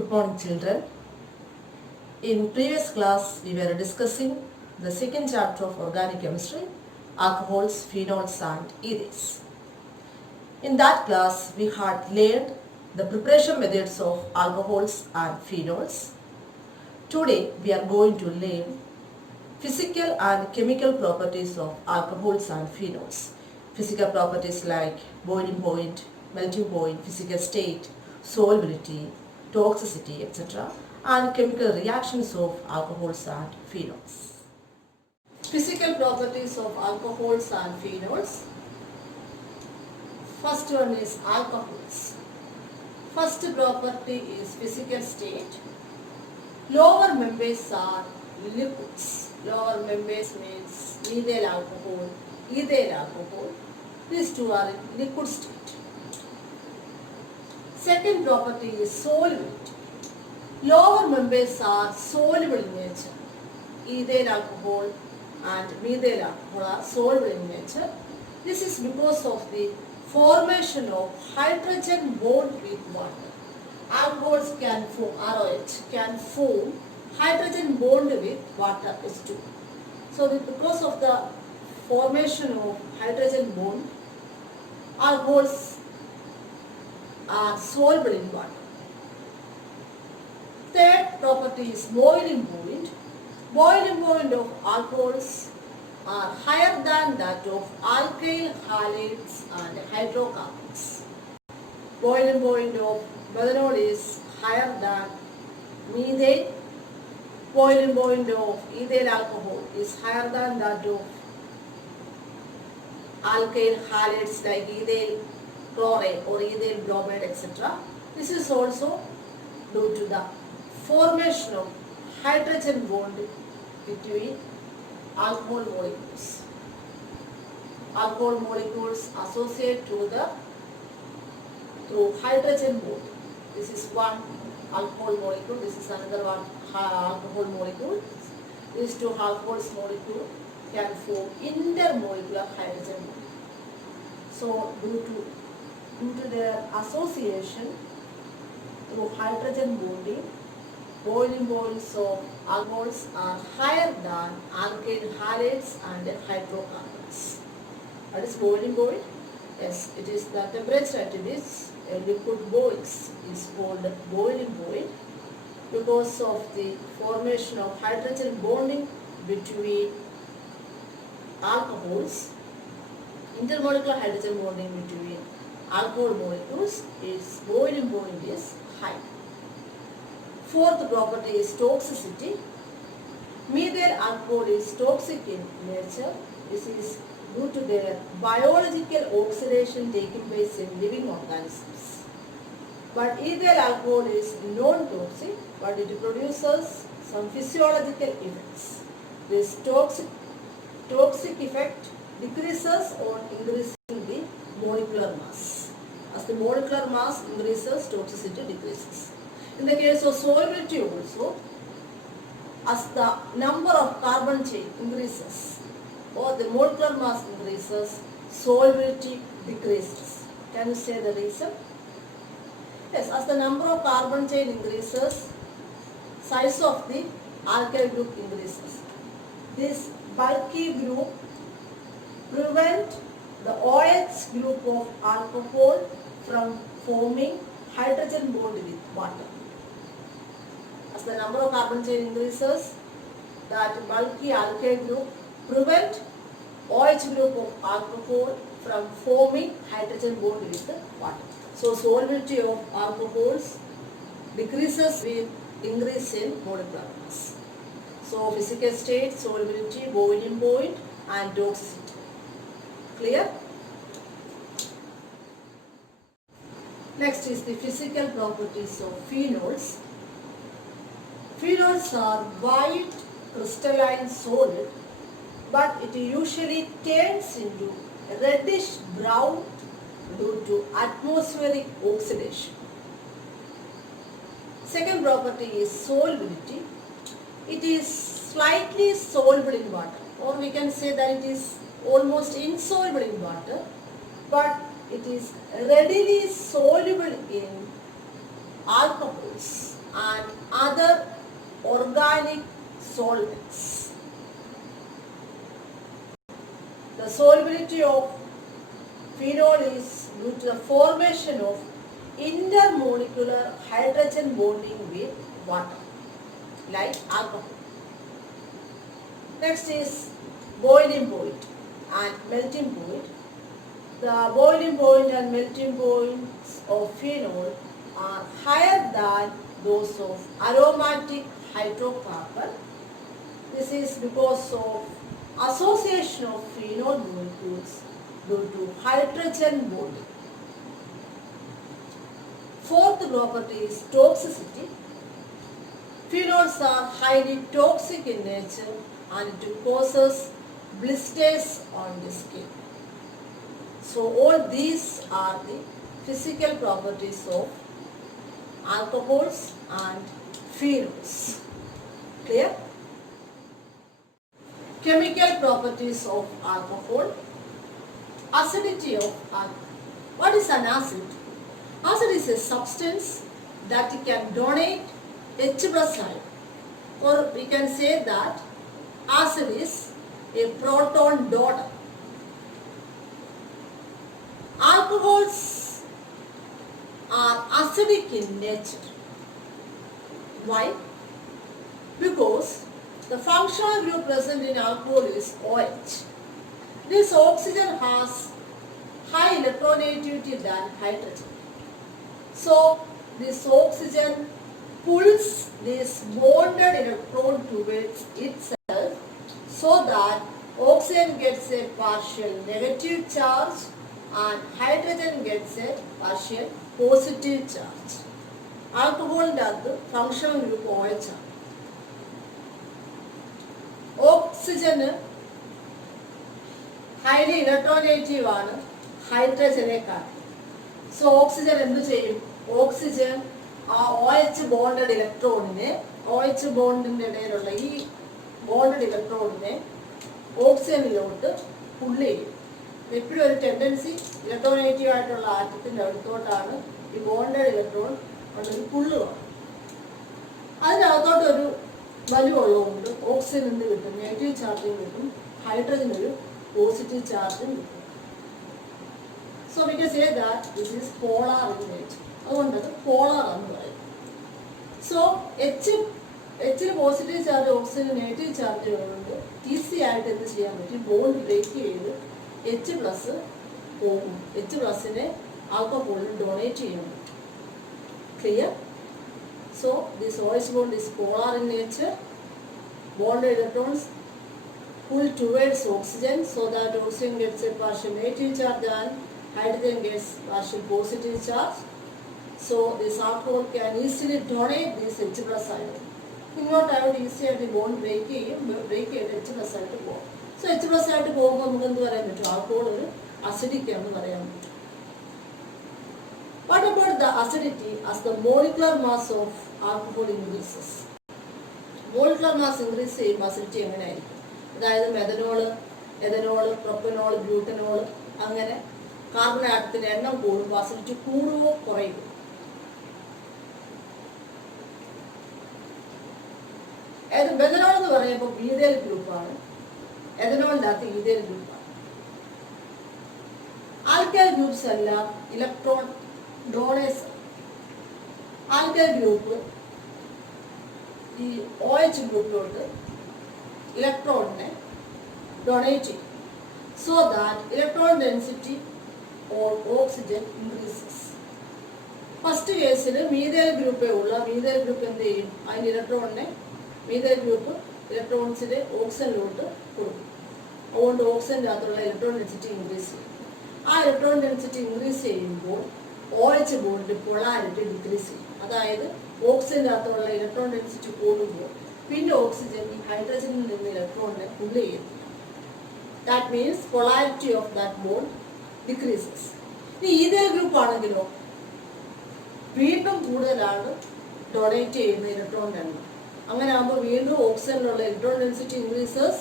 Good morning, children. In previous class, we were discussing the second chapter of organic chemistry, alcohols, phenols and ethanes. In that class, we had learned the preparation methods of alcohols and phenols. Today, we are going to learn physical and chemical properties of alcohols and phenols. Physical properties like boiling point, melting point, physical state, solubility, toxicity, etc. and chemical reactions of alcohols and phenols. Physical properties of alcohols and phenols. First one is alcohols. First property is physical state. Lower members are liquids. Lower members means methyl alcohol, ethyl alcohol. These two are in liquid state. Second property is solubility. Lower members are soluble in nature. Ethyl alcohol and methyl alcohol are soluble in nature. This is because of the formation of hydrogen bond with water. Alcohols can form, ROH can form hydrogen bond with water H2. So because of the formation of hydrogen bond, alcohols are soluble in water. Third property is boiling point. Boiling point of alcohols are higher than that of alkyl halides and hydrocarbons. Boiling point of methanol is higher than methane. Boiling point of ethyl alcohol is higher than that of alkyl halides like ethyl chloride or ethyl bromide, etc. This is also due to the formation of hydrogen bond between alcohol molecules. Alcohol molecules associate through hydrogen bond. This is one alcohol molecule. This is another one alcohol molecule. These two alcohols molecule can form intermolecular hydrogen bond. So due to their association through hydrogen bonding, boiling points of alcohols are higher than alkyl halides and hydrocarbons. What is boiling point? Yes, it is the temperature at which a liquid boils is called boiling point because of the formation of hydrogen bonding between alcohols. Intermolecular hydrogen bonding between alcohol molecules, its boiling point is high. Fourth property is toxicity. Methyl alcohol is toxic in nature. This is due to their biological oxidation taking place in living organisms. But ethyl alcohol is non-toxic, but it produces some physiological effects. This toxic effect decreases on increasing the molecular mass. As the molecular mass increases, toxicity decreases. In the case of solubility also, as the number of carbon chain increases or the molecular mass increases, solubility decreases. Can you say the reason? Yes, as the number of carbon chain increases, size of the alkyl group increases. This bulky group prevent the OH group of alcohol from forming hydrogen bond with water. As the number of carbon chain increases, that bulky alkyl group prevent OH group of alcohol from forming hydrogen bond with water. So solubility of alcohols decreases with increase in molecular mass. So physical state, solubility, boiling point and toxicity. Clear? Next is the physical properties of phenols. Phenols are white crystalline solid, but it usually turns into reddish brown due to atmospheric oxidation. Second property is solubility. It is slightly soluble in water, or we can say that it is almost insoluble in water, but it is readily soluble in alcohols and other organic solvents. The solubility of phenol is due to the formation of intermolecular hydrogen bonding with water, like alcohol. Next is boiling point and melting point. The boiling point and melting points of phenol are higher than those of aromatic hydrocarbon. This is because of association of phenol molecules due to hydrogen bonding. Fourth property is toxicity. Phenols are highly toxic in nature and it causes blisters on the skin. So all these are the physical properties of alcohols and phenols. Clear? Chemical properties of alcohol. Acidity of alcohol. What is an acid? Acid is a substance that can donate H plus ion, or we can say that acid is a proton donor. Alcohols are acidic in nature. Why? Because the functional group present in alcohol is OH. This oxygen has high electronegativity than hydrogen. So this oxygen pulls this bonded electron towards itself so that oxygen gets a partial negative charge and hydrogen gets a partial positive charge. Alcohol functional group OH. Oxygen highly electronegative ആണ് ഹൈഡ്രജനേക്കാൾ. So oxygen എന്ത് ചെയ്യും? Oxygen ആ OH bonded ഇലക്ട്രോണിനെ, OH ബോണ്ടിന്റെ ഇടയിലുള്ള ഈ bonded ഇലക്ട്രോണിനെ ഓക്സിജനിലോട്ട് പുള്ള് ചെയ്യും. എപ്പോഴും ഒരു ടെൻഡൻസി ഇലക്ട്രോനെഗറ്റീവ് ആയിട്ടുള്ള ആറ്റത്തിന്റെ അടുത്തോട്ടാണ് ഈ ബോണ്ടഡ് ഇലക്ട്രോൺ ഒരു പുള്ള് കാണും. അതിനകത്തോട്ടൊരു വലിവുള്ളതുകൊണ്ട് ഓക്സിജൻ എന്ത് കിട്ടും? നെഗറ്റീവ് ചാർജും കിട്ടും, ഹൈഡ്രജൻ ഒരു പോസിറ്റീവ് ചാർജും കിട്ടും. So we can say that this is polar in nature. അതുകൊണ്ടത് പോളാർ എന്ന് പറയും. സോ എച്ചിൽ പോസിറ്റീവ് ചാർജ് ഓക്സിജന് നെഗറ്റീവ് ചാർജ് കൊണ്ട് ഈസി ആയിട്ട് എന്ത് ചെയ്യാൻ പറ്റും? ബോണ്ട് ബ്രേക്ക് ചെയ്ത് H പ്ലസ് പോകും. H പ്ലസിനെ ആൽക്കഹോളിന് ഡൊണേറ്റ് ചെയ്യാൻ പറ്റും. Clear? So this OH bond is polar in nature. Bonded electrons pull towards oxygen so that oxygen gets a partial negative charge and hydrogen gets partial positive charge. So this alcohol can easily donate this H plus ion. ഇങ്ങോട്ടായിട്ട് easy ആയിട്ട് bond break ചെയ്ത് H plus ആയിട്ട് പോകും. So H plus ആയിട്ട് പോകുമ്പോൾ നമുക്ക് എന്ത് പറയാൻ പറ്റും? ആൽക്കഹോൾ ഒരു അസിഡിക് ആണെന്ന് പറയാൻ പറ്റും. What about the acidity as the molecular mass of alcohol increases? Molecular mass increase ചെയ്യുമ്പോൾ അസിഡിറ്റി എങ്ങനെയായിരിക്കും? അതായത് മെഥനോള്, എഥനോള്, പ്രൊപ്പനോള്, ബ്യൂട്ടനോള്, അങ്ങനെ കാർബൺ ആറ്റത്തിന്റെ എണ്ണം കൂടുമ്പോൾ അസിഡിറ്റി കൂടുകയോ കുറയുമോ? മെഥനോൾ എന്ന് പറയുമ്പോൾ ഈഥൈൽ ഗ്രൂപ്പാണ്, എഥനോളിൻ്റെ അകത്ത് ഈഥൈൽ ഗ്രൂപ്പാണ്. ആൽക്കൈൽ ഗ്രൂപ്പ്സ് എല്ലാം ഇലക്ട്രോൺ ഡോണേഴ്സ്. ആൽക്കൈൽ ഗ്രൂപ്പ് ഈ OH ഗ്രൂപ്പിലോട്ട് ഇലക്ട്രോണിനെ ഡൊണേറ്റ് ചെയ്യും. So that electron density on oxygen increases. First കേസിൽ മീഥൈൽ ഗ്രൂപ്പേ ഉള്ള മീഥൈൽ ഗ്രൂപ്പ് എന്ത് ചെയ്യും? അതിന് ഇലക്ട്രോണിനെ മീഥൈൽ ഗ്രൂപ്പ് ഇലക്ട്രോൺസിനെ ഓക്സിജനിലോട്ട് കൊടുക്കും. അതുകൊണ്ട് ഓക്സിജൻ്റെ അകത്തുള്ള ഇലക്ട്രോൺ ഡെൻസിറ്റി ഇൻക്രീസ് ചെയ്യും. ആ ഇലക്ട്രോൺ ഡെൻസിറ്റി ഇൻക്രീസ് ചെയ്യുമ്പോൾ OH ബോണ്ടിന്റെ പൊളാരിറ്റി ഡിക്രീസ് ചെയ്യും. അതായത് ഓക്സിജൻ്റെ അകത്തുള്ള ഇലക്ട്രോൺ ഡെൻസിറ്റി കൂടുമ്പോൾ പിന്നെ ഓക്സിജൻ ഈ ഹൈഡ്രജനിൽ നിന്ന് ഇലക്ട്രോണിനെ പുള്ള് ചെയ്യും. That means polarity of that bond decreases. ഇനി ഈഥൈൽ ഗ്രൂപ്പ് ആണെങ്കിലോ വീണ്ടും കൂടുതലാണ് ഡൊണേറ്റ് ചെയ്യുന്ന ഇലക്ട്രോണിൻ്റെ എണ്ണം. അങ്ങനെ ആകുമ്പോൾ വീണ്ടും ഓക്സിജനിലുള്ള electron density increases,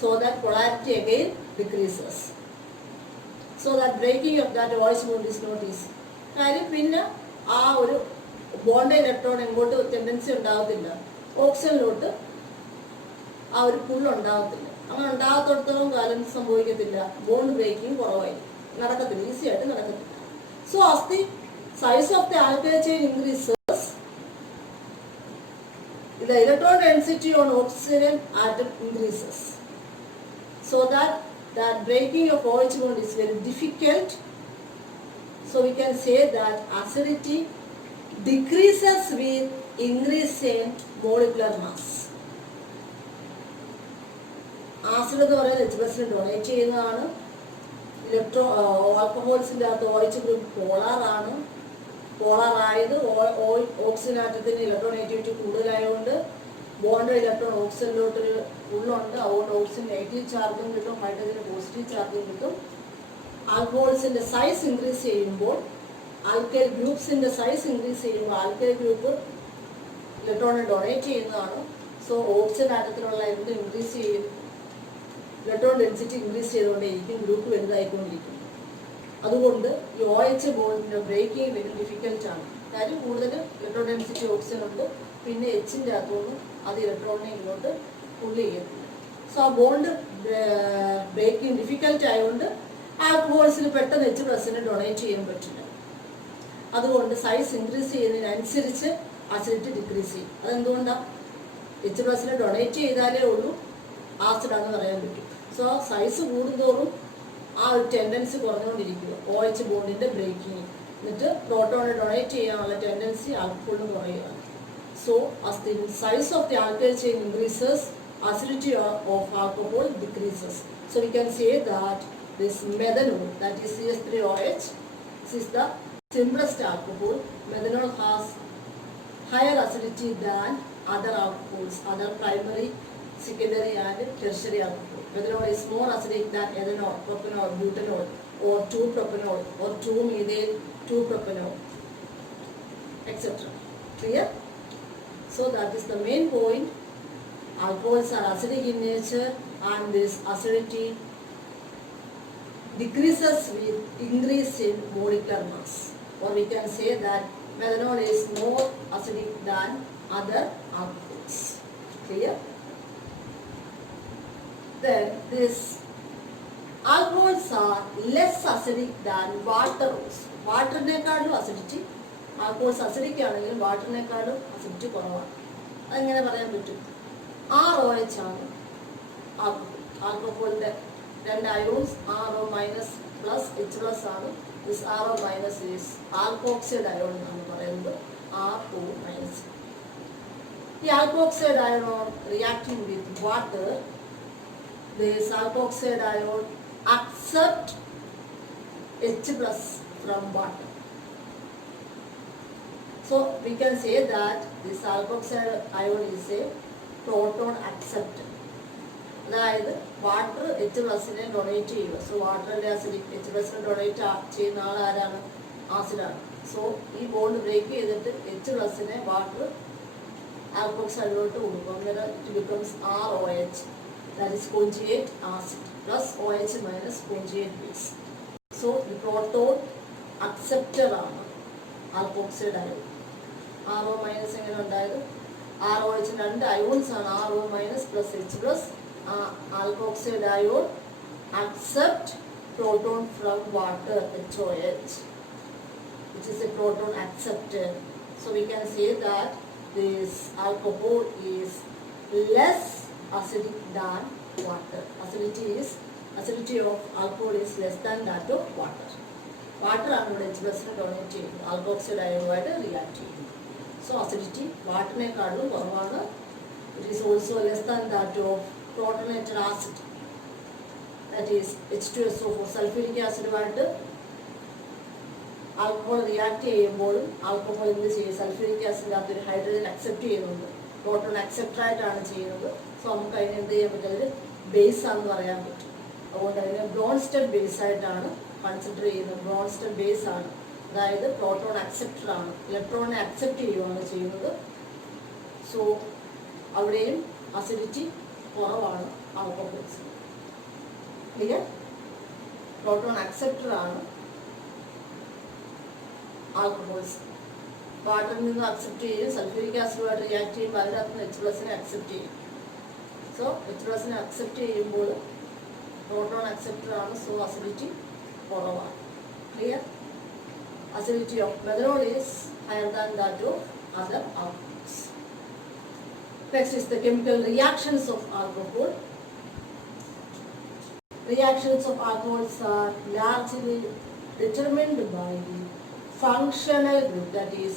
so that polarity again decreases. So that breaking of that OH bond is not easy. കാര്യം പിന്നെ ആ ഒരു ബോണ്ട് ഇലക്ട്രോൺ എങ്ങോട്ട് ടെൻഡൻസി ഉണ്ടാകത്തില്ല, ഓക്സിജനിലോട്ട് ആ ഒരു പുൾ ഉണ്ടാകത്തില്ല. അങ്ങനെ ഉണ്ടാകത്തോടത്തോളം കാലം സംഭവിക്കത്തില്ല, ബോണ്ട് ബ്രേക്കിംഗ് കുറവായിരിക്കും, നടക്കത്തില്ല, ഈസി ആയിട്ട് നടക്കത്തില്ല. So as the size of the alkyl chain increases, the electron density on oxygen atom increases, so that breaking of OH bond is very difficult. So we can say that acidity decreases with increase in molecular mass. Acid എന്ന് പറയുന്നത് H+ന് donate ചെയ്യുന്നതാണ്. ആൽക്കഹോൾസിൻ്റെ അകത്ത് OH group പോളാറാണ്. പോളാറായത് oxygen ആറ്റത്തിന് electronegativity കൂടുതലായതുകൊണ്ട് bond electron ഓക്സിജനിലോട്ടൊരു ഉള്ളുണ്ട്. അതുകൊണ്ട് oxygen negative ചാർജും കിട്ടും, ഹൈഡ്രജന് positive ചാർജും കിട്ടും. ആൽക്കഹോൾസിൻ്റെ സൈസ് ഇൻക്രീസ് ചെയ്യുമ്പോൾ, ആൽക്കൈൽ ഗ്രൂപ്പ്സിൻ്റെ സൈസ് ഇൻക്രീസ് ചെയ്യുമ്പോൾ ആൽക്കൈൽ ഗ്രൂപ്പ് ഇലക്ട്രോണിനെ ഡൊണേറ്റ് ചെയ്യുന്നതാണ്. സോ ഓക്സിജൻ ആറ്റത്തിലുള്ള എന്ത് ഇൻക്രീസ് ചെയ്യും, ഇലക്ട്രോൺ ഡെൻസിറ്റി ഇൻക്രീസ് ചെയ്തുകൊണ്ടേയിരിക്കും, ഗ്രൂപ്പ് വലുതായിക്കൊണ്ടിരിക്കും. അതുകൊണ്ട് ഈ OH ബോണ്ടിൻ്റെ ബ്രേക്കിംഗ് വെരി ഡിഫിക്കൽട്ടാണ്. കാര്യം കൂടുതൽ ഇലക്ട്രോൺ ഡെൻസിറ്റി ഓക്സിജൻ ഉണ്ട്, പിന്നെ Hൻ്റെ അകത്തുനിന്ന് അത് ഇലക്ട്രോണിനെ ഇങ്ങോട്ട് പുള്ളി ചെയ്യത്തില്ല. സോ ആ ബോണ്ട് ബ്രേക്കിംഗ് ഡിഫിക്കൽട്ട് ആയതുകൊണ്ട് ആൽക്കഹോൾസിന് പെട്ടെന്ന് H+ ഡൊണേറ്റ് ചെയ്യാൻ പറ്റില്ല. അതുകൊണ്ട് സൈസ് ഇൻക്രീസ് ചെയ്യുന്നതിനനുസരിച്ച് ആസിഡിറ്റി ഡിക്രീസ് ചെയ്യും. അതെന്തുകൊണ്ടാണ്? H+ ഡൊണേറ്റ് ചെയ്താലേ ഉള്ളൂ ആസിഡാന്ന് പറയാൻ പറ്റും. സോ സൈസ് കൂടുന്തോറും ആ ഒരു ടെൻഡൻസി കുറഞ്ഞുകൊണ്ടിരിക്കുക, OH ബോണ്ടിൻ്റെ ബ്രേക്കിങ്. എന്നിട്ട് പ്രോട്ടോണിനെ ഡൊണേറ്റ് ചെയ്യാനുള്ള ടെൻഡൻസി ആൽക്കഹോളിന് കുറയുകയാണ്. So as the size of the alkyl chain increases, acidity of alcohol decreases. So we can say that this methanol, that is CH3OH, this is the simplest alcohol. Methanol has higher acidity than other alcohols, other primary, secondary and tertiary alcohol. Methanol is more acidic than ethanol, propanol, butanol, or 2-propanol, or 2-methyl 2-propanol, etc. Clear? So that is the main point. Alcohols are acidic in nature, and this acidity decreases with increase in molecular mass. Or we can say that methanol is more acidic than other alcohols. Clear? Then this alcohols are less acidic than water also. വാട്ടറിനേക്കാളും acidity, alcohols acidic ആണെങ്കിലും വാട്ടറിനേക്കാളും acidity കുറവാണ്. അതെങ്ങനെ പറയാൻ പറ്റും? ROH ആണ് alcohol. ആൽക്കഹോളിൻ്റെ രണ്ട് ions RO- H+ ആണ്. This RO- is alkoxide ion എന്നാണ് പറയുന്നത്, RO-. ഈ alkoxide ion reacting with water, this alkoxide ion accept H+ from water. So we can say that this alkoxide ion is a proton acceptor. അതായത് water H+നെ donate ചെയ്യുക. So വാട്ടറിൻ്റെ acidic H+നെ donate ചെയ്യുന്ന ആൾ ആരാണ്? ആസിഡാണ്. So ഈ bond break ചെയ്തിട്ട് H+നെ water ആൽക്കോക്സൈഡിലോട്ട് കൊടുക്കും. അന്നേരം it becomes ROH, that is conjugate acid, plus OH minus conjugate base. So the proton acceptor ആണ് ആൽക്കോക്സൈഡ് അയോൺ. RO- എങ്ങനെ ഉണ്ടായത്? ROH രണ്ട് അയോൺസ് ആണ്, RO- plus H+. Alkoxide ion accept proton from water, HOH, which is a proton acceptor. So we can say that this alcohol is less acidic than water. Acidity of alcohol is less than that of water. Water ആണ് ഇവിടെ H+നെ donate ചെയ്യുന്നത്, alkoxide അയോണുമായിട്ട് react ചെയ്യുന്നു. So acidity വാട്ടറിനേക്കാളും കുറവാണ്. It is also less than that of protonated acid, that is H2SO4. Sulphuric ആസിഡുമായിട്ട് alcohol react ചെയ്യുമ്പോഴും ആൽക്കഹോൾ എന്ത് ചെയ്യും? സൾഫ്യൂരിക് ആസിഡിനകത്ത് ഒരു ഹൈഡ്രജൻ അക്സെപ്റ്റ് ചെയ്യുന്നുണ്ട്, പ്രോട്ടോൺ അക്സെപ്റ്ററായിട്ടാണ് ചെയ്യുന്നത്. സോ നമുക്ക് അതിന് എന്ത് ചെയ്യാൻ പറ്റും? അതിൽ ബേസ് ആണെന്ന് പറയാൻ പറ്റും. അതുകൊണ്ട് അതിന് ബ്രോൺസ്റ്റഡ് ബേസ് ആയിട്ടാണ് കൺസിഡർ ചെയ്യുന്നത്. ബ്രോൺസ്റ്റഡ് ബേസ് ആണ്, അതായത് പ്രോട്ടോൺ അക്സെപ്റ്റർ ആണ്, ഇലക്ട്രോണിനെ അക്സെപ്റ്റ് ചെയ്യുകയാണ് ചെയ്യുന്നത്. സോ അവിടെയും അസിഡിറ്റി കുറവാണ് ആൽക്കഹോൾസ്. ക്ലിയർ? പ്രോട്ടോൺ അക്സെപ്റ്റർ ആണ് ആൽക്കഹോൾസ്. വാട്ടറിൽ നിന്ന് അക്സെപ്റ്റ് ചെയ്യും, സൾഫ്യൂരിക് ആസിഡുമായിട്ട് റിയാക്ട് ചെയ്യുമ്പോൾ അതിനകത്ത് നിന്ന് H+നെ അക്സെപ്റ്റ് ചെയ്യും. സോ H+നെ അക്സെപ്റ്റ് ചെയ്യുമ്പോൾ പ്രോട്ടോൺ അക്സെപ്റ്റർ ആണ്, സോ അസിഡിറ്റി കുറവാണ്. Clear? Acidity of methanol is higher than that of other alcohols. Next is the chemical reactions of alcohol. Reactions of alcohols are largely determined by the functional group, that is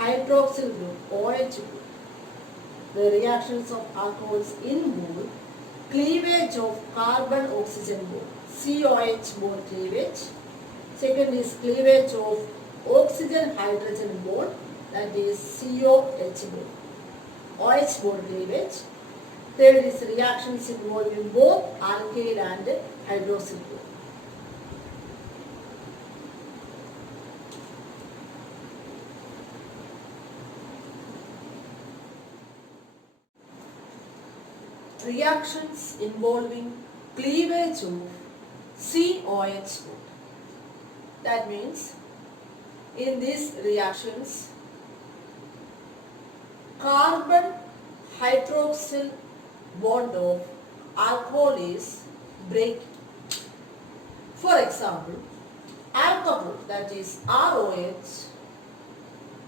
hydroxyl group, OH group. The reactions of alcohols involve cleavage of carbon-oxygen bond, COH bond cleavage. Second is cleavage of oxygen-hydrogen bond, that is COH bond, OH bond cleavage. Third is reactions involving both alkyl and hydroxyl group. Reactions involving cleavage of COH bond. That means in these reactions carbon hydroxyl bond of alcohol is breaking. For example, alcohol, that is ROH,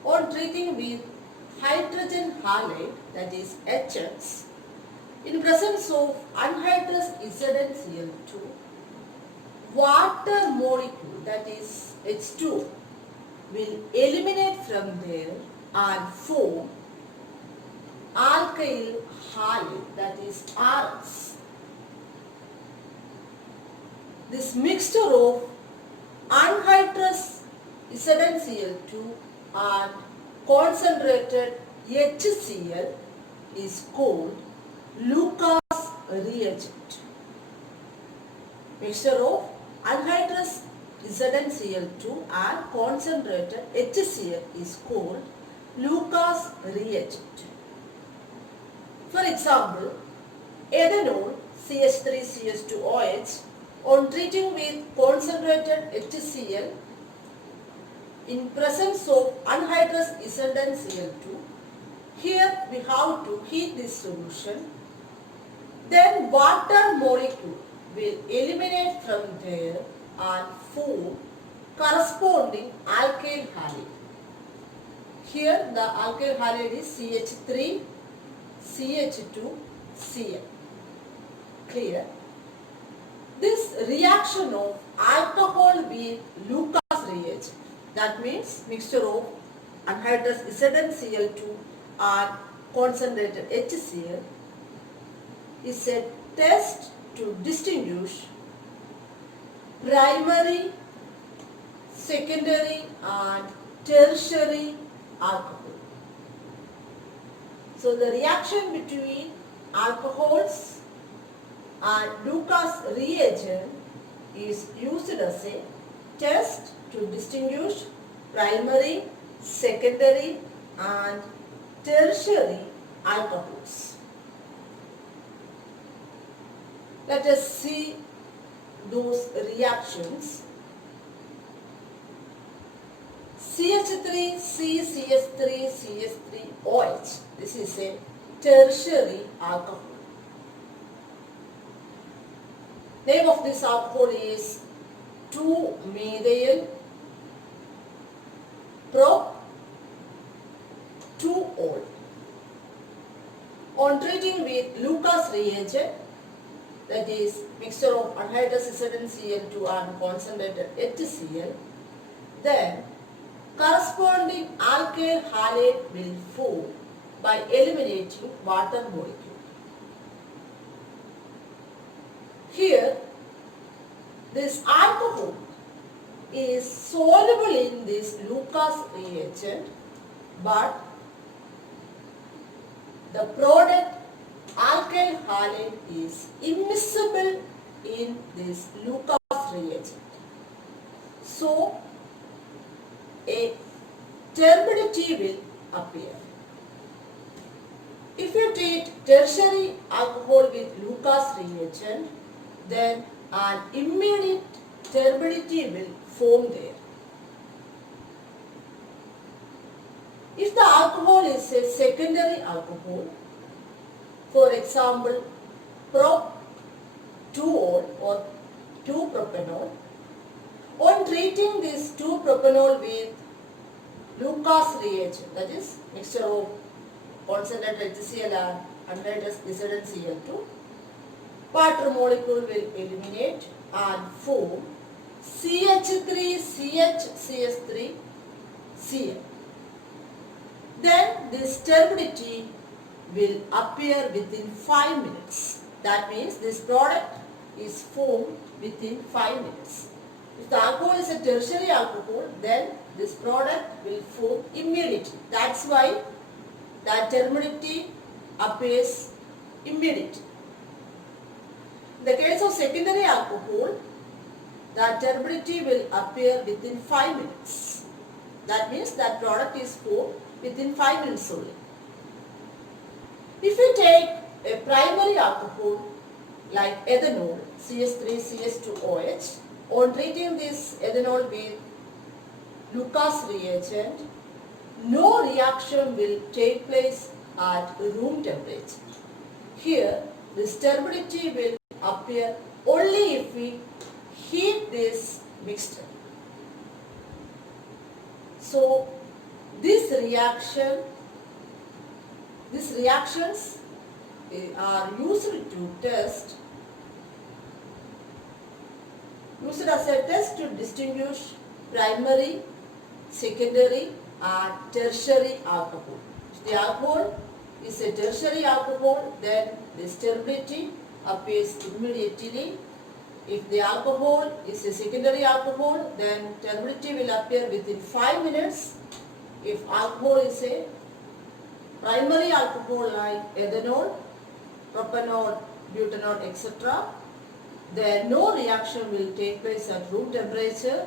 on treating with hydrogen halide, that is HX, in presence of anhydrous ZnCl2, water molecule, that is H2, will eliminate from there and form alkyl halide, that is RS. This mixture of anhydrous ZnCl2 and concentrated HCl is called Lucas reagent. Mixture of anhydrous ZnCl2 and concentrated HCl is called Lucas reagent. For example, ethanol CH3CH2OH on treating with concentrated HCl in presence of anhydrous ZnCl2. Here we have to heat this solution. Then water molecule will eliminate from there and form corresponding alkyl halide. Here the alkyl halide is CH3CH2Cl. Clear? This reaction of alcohol with Lucas reagent, that means mixture of anhydrous ZnCl2 and concentrated HCl, is a test to distinguish primary, secondary and tertiary alcohol. So the reaction between alcohols and Lucas reagent is used as a test to distinguish primary, secondary and tertiary alcohols. Let us see those reactions. CH3CCH3CH3OH. This is a tertiary alcohol. Name of this alcohol is 2-methyl prop 2-ol. On treating with Lucas reagent, that is mixture of anhydrous ZnCl2 and concentrated HCl, then corresponding alkyl halide will form by eliminating water molecule. Here, this alcohol is soluble in this Lucas reagent, but the product alkyl halide is immiscible in this Lucas reagent. So, a turbidity will appear. If you treat tertiary alcohol with Lucas reagent, then an immediate turbidity will form there. alcohol is a secondary alcohol. For example, prop-2-ol or 2-propanol. On treating this 2-propanol with Lucas reagent, that is mixture of concentrated HCl and anhydrous ZnCl2, water molecule will eliminate and form CH3CHCS3 Cl. Then this turbidity will appear within 5 minutes. That means this product is formed within 5 minutes. If the alcohol is a tertiary alcohol, then this product will form immediately. That's why the turbidity appears immediately. In the case of secondary alcohol, the turbidity will appear within 5 minutes. That means that product is formed within 5 minutes only. If we take a primary alcohol like ethanol, CH3CH2OH, on treating this ethanol with Lucas reagent, no reaction will take place at room temperature. Here, this turbidity will appear only if we heat this mixture. So, these reactions are used as a test to distinguish primary, secondary and tertiary alcohol. If the alcohol is a tertiary alcohol, then the turbidity appears immediately. If the alcohol is a secondary alcohol, then turbidity will appear within 5 minutes. If alcohol is a primary alcohol like ethanol, propanol, butanol, etc., then no reaction will take place at room temperature.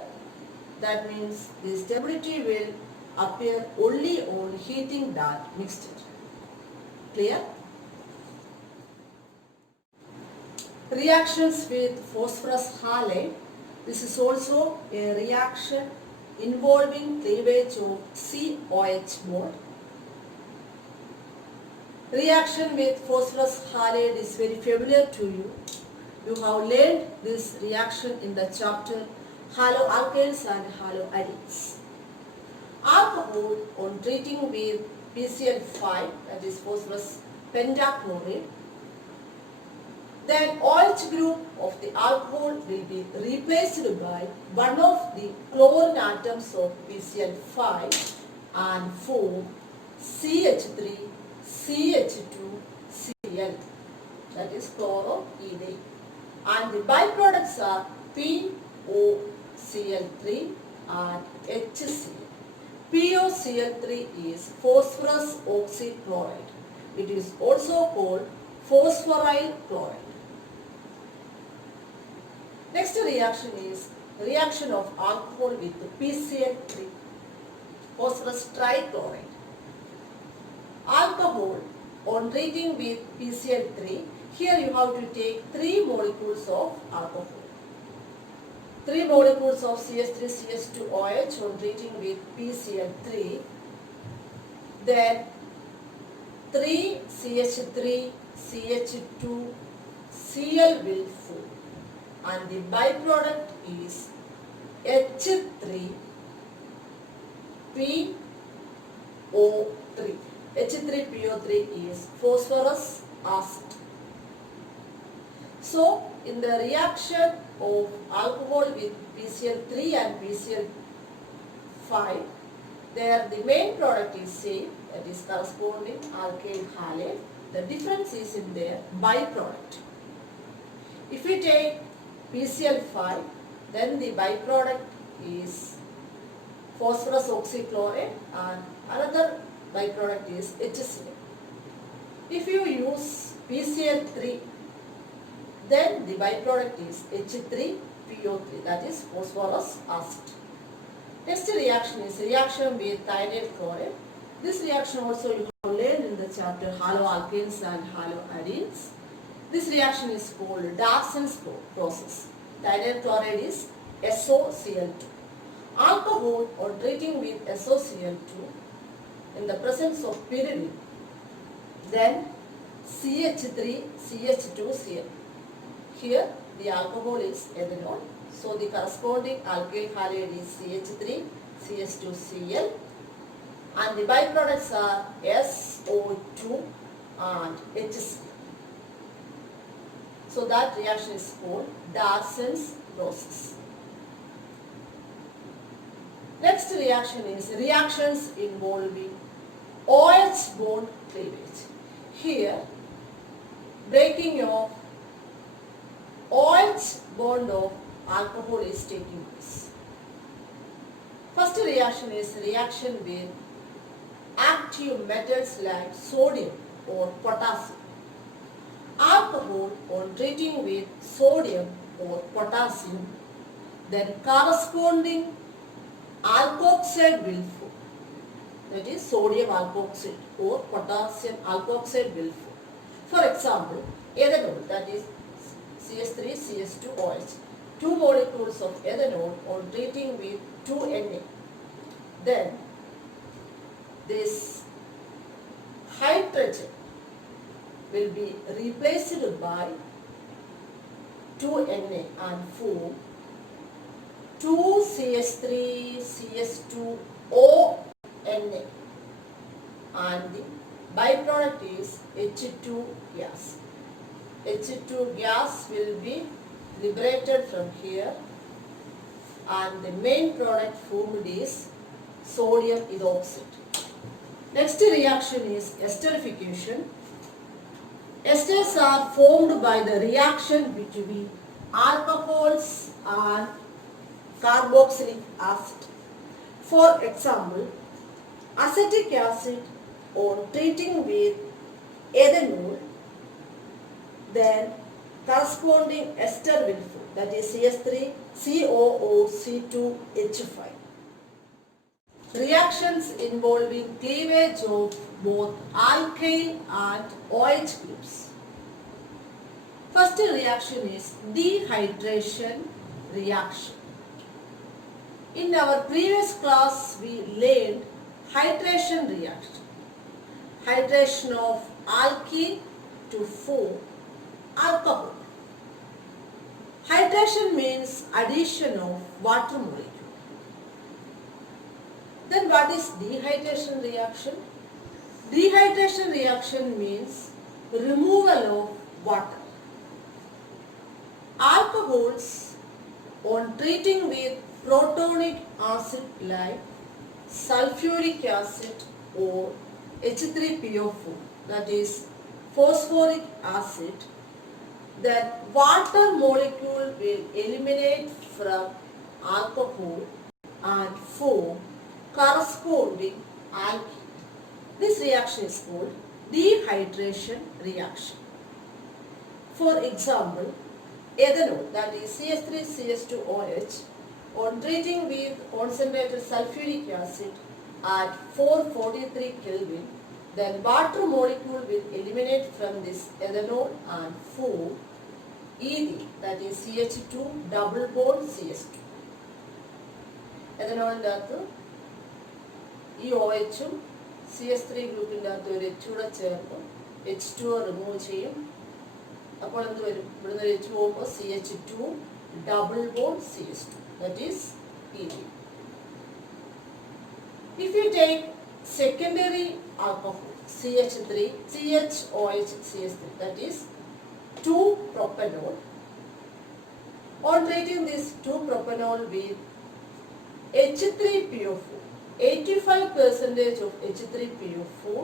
That means the stability will appear only on heating that mixture. Clear? Reactions with phosphorus halide. This is also a reaction involving cleavage of COH bond. Reaction with phosphorus halide is very familiar to you. You have learned this reaction in the chapter haloalkanes and haloarenes. Alcohol on treating with PCl5, that is phosphorus pentachloride, then OH group of the alcohol will be replaced by one of the chlorine atoms of PCl5 and form CH3, CH2, Cl, that is chloroethane. And the byproducts are POCl3 and HCl. POCl3 is phosphorus oxychloride. It is also called phosphoryl chloride. Next reaction is reaction of alcohol with PCl3, phosphorus trichloride. Alcohol on treating with PCl3, here you have to take 3 molecules of alcohol. 3 molecules of CH3CH2OH on treating with PCl3, then 3 CH3 CH2 Cl will form, and the byproduct is H3 PO3. H3PO3 is phosphorus acid. So, in the reaction of alcohol with PCl3 and PCl5, there the main product is same, that is corresponding alkyl halide. The difference is in their byproduct. If we take PCl5, then the byproduct is phosphorus oxychloride and another byproduct is HCl. If you use PCl3, then the byproduct is H3PO3, that is phosphorus acid. Next reaction is reaction with thionyl chloride. This reaction also you have learned in the chapter haloalkanes and haloarenes. This reaction is called Darkson's process. Thionyl chloride is SOCl2. Alcohol on treating with SOCl2, in the presence of pyridine, then CH3, CH2Cl. Here the alcohol is ethanol. So the corresponding alkyl halide is CH3, CH2Cl, and the byproducts are SO2 and HCl. So that reaction is called Darson's process. Next reaction is reactions involving OH bond cleavage. Here, breaking of OH bond of alcohol is taking place. First reaction is reaction with active metals like sodium or potassium. Alcohol on treating with sodium or potassium, then corresponding alkoxide will form. That is sodium alkoxide or potassium alkoxide will form. For example, ethanol, that is CH3, CH2OH. Two molecules of ethanol on treating with 2Na. Then this hydrogen will be replaced by 2Na and form 2CH3 CH2ONA, and the byproduct is H2 gas. H2 gas will be liberated from here, and the main product formed is sodium ethoxide. Next reaction is esterification. Esters are formed by the reaction between alcohols and carboxylic acid. For example, acetic acid on treating with ethanol, then corresponding ester will form, that is CH3, COOC2H5. Reactions involving cleavage of both alkyl and OH groups. First reaction is dehydration reaction. In our previous class, we learned hydration reaction. Hydration of alkene to form alcohol. Hydration means addition of water molecule. Then what is dehydration reaction? Dehydration reaction means removal of water. Alcohols on treating with protonic acid like sulfuric acid or H3PO4, that is phosphoric acid, that water molecule will eliminate from alcohol and form corresponding alkene. This reaction is called dehydration reaction. For example, ethanol, that is CH3CH2OH, on treating with concentrated sulfuric acid at 443 Kelvin, then water molecule will eliminate from this ethanol and form eth, that is CH2 double bond CH2. ethanolന്റെ അകത്ത് ഈ OHഉം CH3 ഗ്രൂപ്പിൻ്റെ അകത്ത് ഒരു H കൂടെ ചേർത്ത് H2O remove ചെയ്യും. അപ്പോൾ എന്ത് വരും? ഇവിടുന്ന് ഒരു H പോകുമ്പോൾ CH2 double bond CH2, that is eth. If you take secondary alcohol CH3, CHOH CH3, that is 2-propanol. On treating this 2-propanol with H3PO4, 85% of H3PO4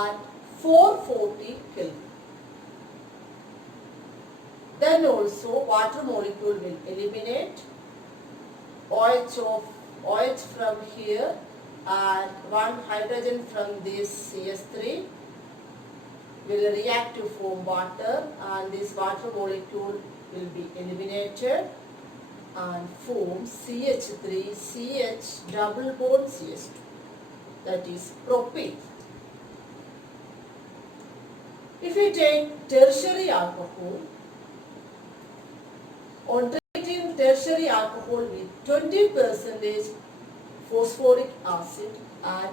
at 440 Kelvin. Then also water molecule will eliminate OH from here and one hydrogen from this CH3 will react to form water, and this water molecule will be eliminated and form CH3 CH double bond CH2, that is propane. If you take tertiary alcohol, on treating tertiary alcohol with 20% phosphoric acid at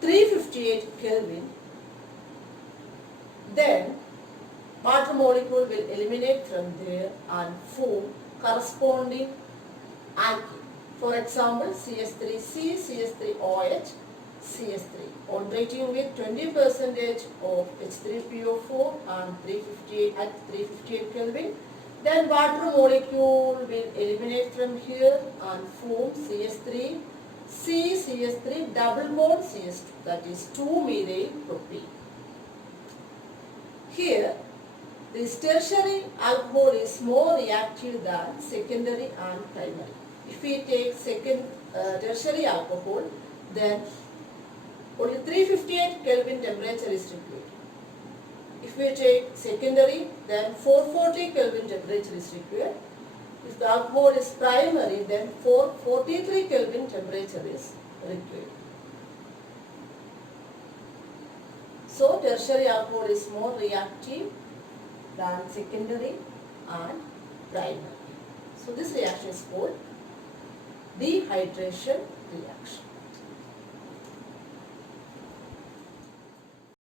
358 Kelvin, then water molecule will eliminate from there and form corresponding alkene. For example, CS3C, CS3OH, CS3. On treating with 20% of H3PO4 and 358 at 358 Kelvin, then water molecule will eliminate from here and form CS3, CS3 double bond CS2, that is 2-methyl propene. Here, this tertiary alcohol is more reactive than secondary and primary. If we take tertiary alcohol, then only 358 Kelvin temperature is required. If we take secondary, then 440 Kelvin temperature is required. If the alcohol is primary, then 443 Kelvin temperature is required. So tertiary alcohol is more reactive than secondary and primary. So this reaction is called dehydration reaction.